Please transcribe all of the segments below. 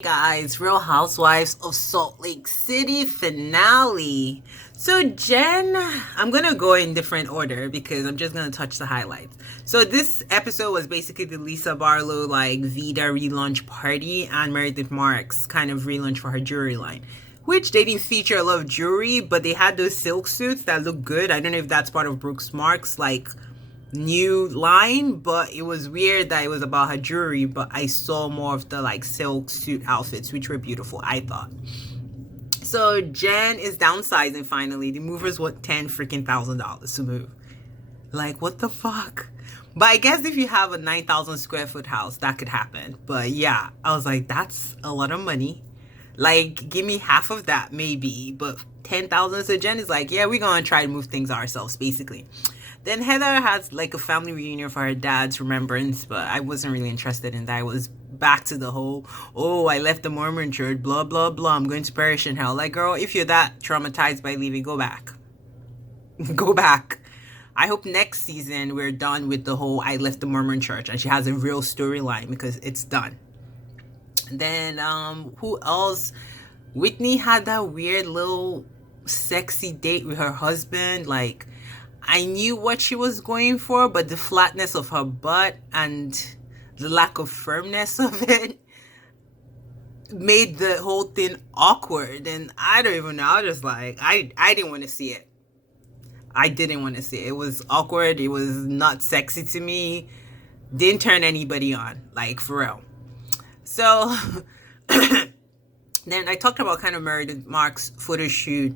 Guys, Real Housewives of Salt Lake City finale. So Jen, I'm gonna go in different order because I'm just gonna touch the highlights. So this episode was basically the Lisa Barlow like VIDA relaunch party and Meredith Marks kind of relaunch for her jewelry line. Which they didn't feature a lot of jewelry, but they had those silk suits that look good. I don't know if that's part of Brooks Marks like new line, but it was weird that it was about her jewelry, but I saw more of the like silk suit outfits, which were beautiful, I thought. So Jen is downsizing finally. The movers want $10,000 to move. Like, what the fuck? But I guess if you have a 9,000 square foot house, that could happen. But yeah, I was like, that's a lot of money. Like, give me half of that, maybe. But 10,000. So Jen is like, yeah, we're going to try to move things ourselves, basically. Then Heather has like a family reunion for her dad's remembrance, but I wasn't really interested in that. I was back to the whole, oh, I left the Mormon church, blah, blah, blah. I'm going to perish in hell. Like, girl, if you're that traumatized by leaving, go back. Go back. I hope next season we're done with the whole I left the Mormon church and she has a real storyline because it's done. Then, who else? Whitney had that weird little sexy date with her husband. Like, I knew what she was going for, but the flatness of her butt and the lack of firmness of it made the whole thing awkward. And I don't even know. I was just like, I didn't want to see it. I didn't want to see it. It was awkward. It was not sexy to me. Didn't turn anybody on. Like, for real. So, then I talked about kind of Meredith Marks' photo shoot.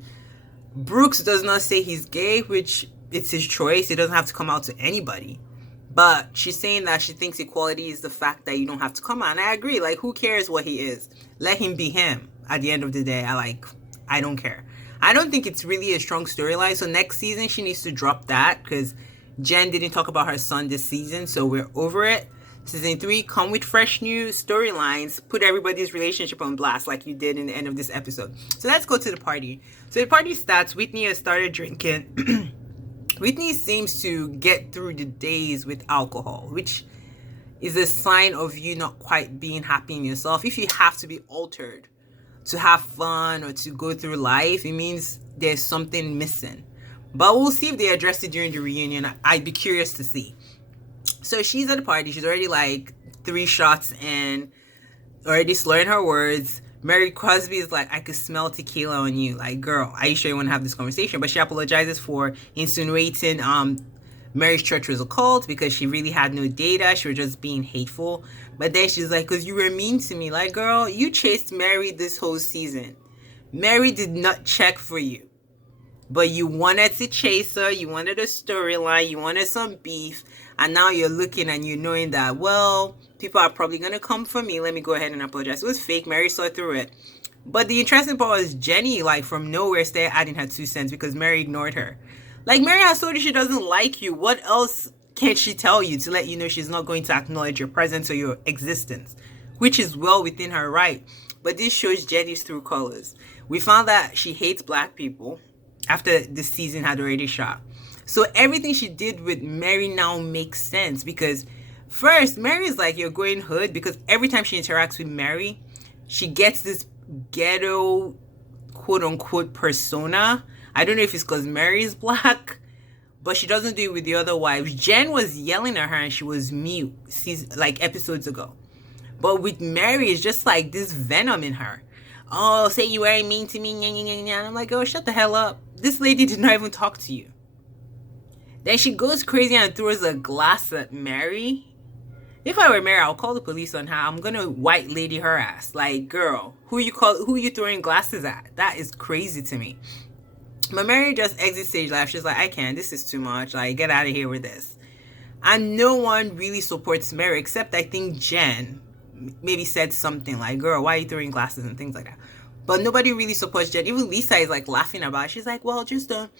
Brooks does not say he's gay, which it's his choice. He doesn't have to come out to anybody. But she's saying that she thinks equality is the fact that you don't have to come out. And I agree. Like, who cares what he is? Let him be him. At the end of the day, I don't care. I don't think it's really a strong storyline. So next season, she needs to drop that because Jen didn't talk about her son this season. So we're over it. Season 3, come with fresh new storylines. Put everybody's relationship on blast like you did in the end of this episode. So let's go to the party. So the party starts. Whitney has started drinking. Whitney seems to get through the days with alcohol, which is a sign of you not quite being happy in yourself. If you have to be altered to have fun or to go through life, it means there's something missing. But we'll see if they address it during the reunion. I'd be curious to see. So she's at the party. She's already like 3 shots in, already slurring her words. Mary Crosby is like, I could smell tequila on you. Like, girl, are you sure you want to have this conversation? But she apologizes for insinuating Mary's church was a cult because she really had no data. She was just being hateful. But then she's like, because you were mean to me. Like, girl, you chased Mary this whole season. Mary did not check for you. But you wanted to chase her. You wanted a storyline. You wanted some beef. And now you're looking and you're knowing that, well, people are probably going to come for me. Let me go ahead and apologize. It was fake. Mary saw through it. But the interesting part was Jenny, like, from nowhere, started adding her 2 cents because Mary ignored her. Like, Mary has told you she doesn't like you. What else can she tell you to let you know she's not going to acknowledge your presence or your existence? Which is well within her right. But this shows Jenny's true colors. We found that she hates black people after the season had already shot. So everything she did with Mary now makes sense because first, Mary is like, you're going hood because every time she interacts with Mary, she gets this ghetto, quote unquote, persona. I don't know if it's because Mary is black, but she doesn't do it with the other wives. Jen was yelling at her and she was mute like episodes ago. But with Mary, it's just like this venom in her. Oh, say you weren't mean to me. And I'm like, oh, shut the hell up. This lady did not even talk to you. Then she goes crazy and throws a glass at Mary. If I were Mary, I'll call the police on her. I'm gonna white lady her ass. Like, girl, who you throwing glasses at? That is crazy to me. But Mary just exits stage left. She's like, I can't. This is too much. Like, get out of here with this. And no one really supports Mary except I think Jen maybe said something like, girl, why are you throwing glasses and things like that. But nobody really supports Jen. Even Lisa is like laughing about it. She's like, well, just don't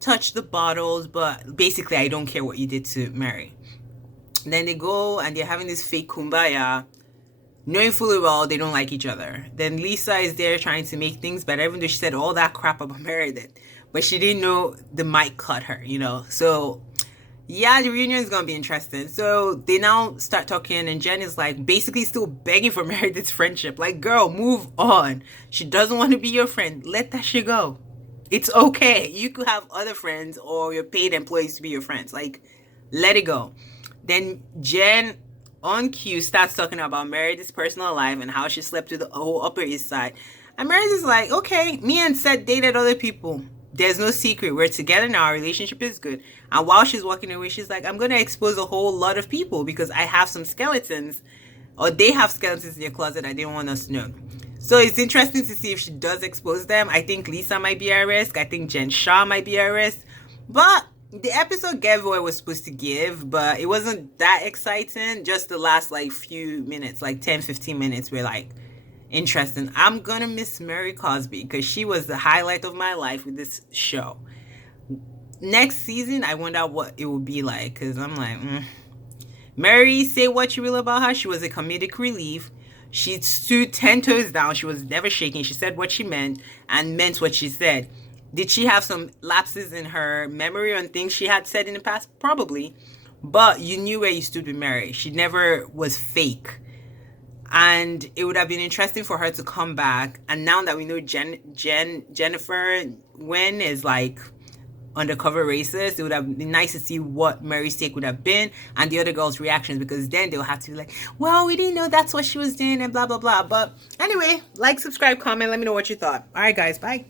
touch the bottles. But basically, I don't care what you did to Mary. Then they go and they're having this fake kumbaya, knowing fully well they don't like each other. Then Lisa is there trying to make things better, even though she said all that crap about Meredith. But she didn't know the mic cut her, you know. So Yeah, the reunion is gonna be interesting. So they now start talking, and Jen is like basically still begging for Meredith's friendship. Like, girl, move on. She doesn't want to be your friend. Let that shit go. It's okay. You could have other friends or your paid employees to be your friends. Like, let it go. Then Jen on cue starts talking about Meredith's personal life and how she slept with the whole Upper East Side. And Meredith's like, okay, me and Seth dated other people. There's no secret. We're together now. Our relationship is good. And while she's walking away, she's like, I'm going to expose a whole lot of people because I have some skeletons, or they have skeletons in their closet I didn't want us to know. So it's interesting to see if she does expose them. I think Lisa might be at risk. I think Jen Shah might be at risk. But the episode gave what it was supposed to give, but it wasn't that exciting. Just the last like few minutes, like 10-15 minutes were like interesting. I'm gonna miss Mary Cosby because she was the highlight of my life with this show. Next season, I wonder what it will be like because I'm like, Mary, say what you will about her. She was a comedic relief. She stood 10 toes down. She was never shaking. She said what she meant and meant what she said. Did she have some lapses in her memory on things she had said in the past? Probably. But you knew where you stood with Mary. She never was fake. And it would have been interesting for her to come back. And now that we know Jennifer Wynn is like undercover racist, it would have been nice to see what Mary's take would have been and the other girls' reactions, because then they'll have to be like, well, we didn't know that's what she was doing and blah, blah, blah. But anyway, like, subscribe, comment, let me know what you thought. All right, guys, bye.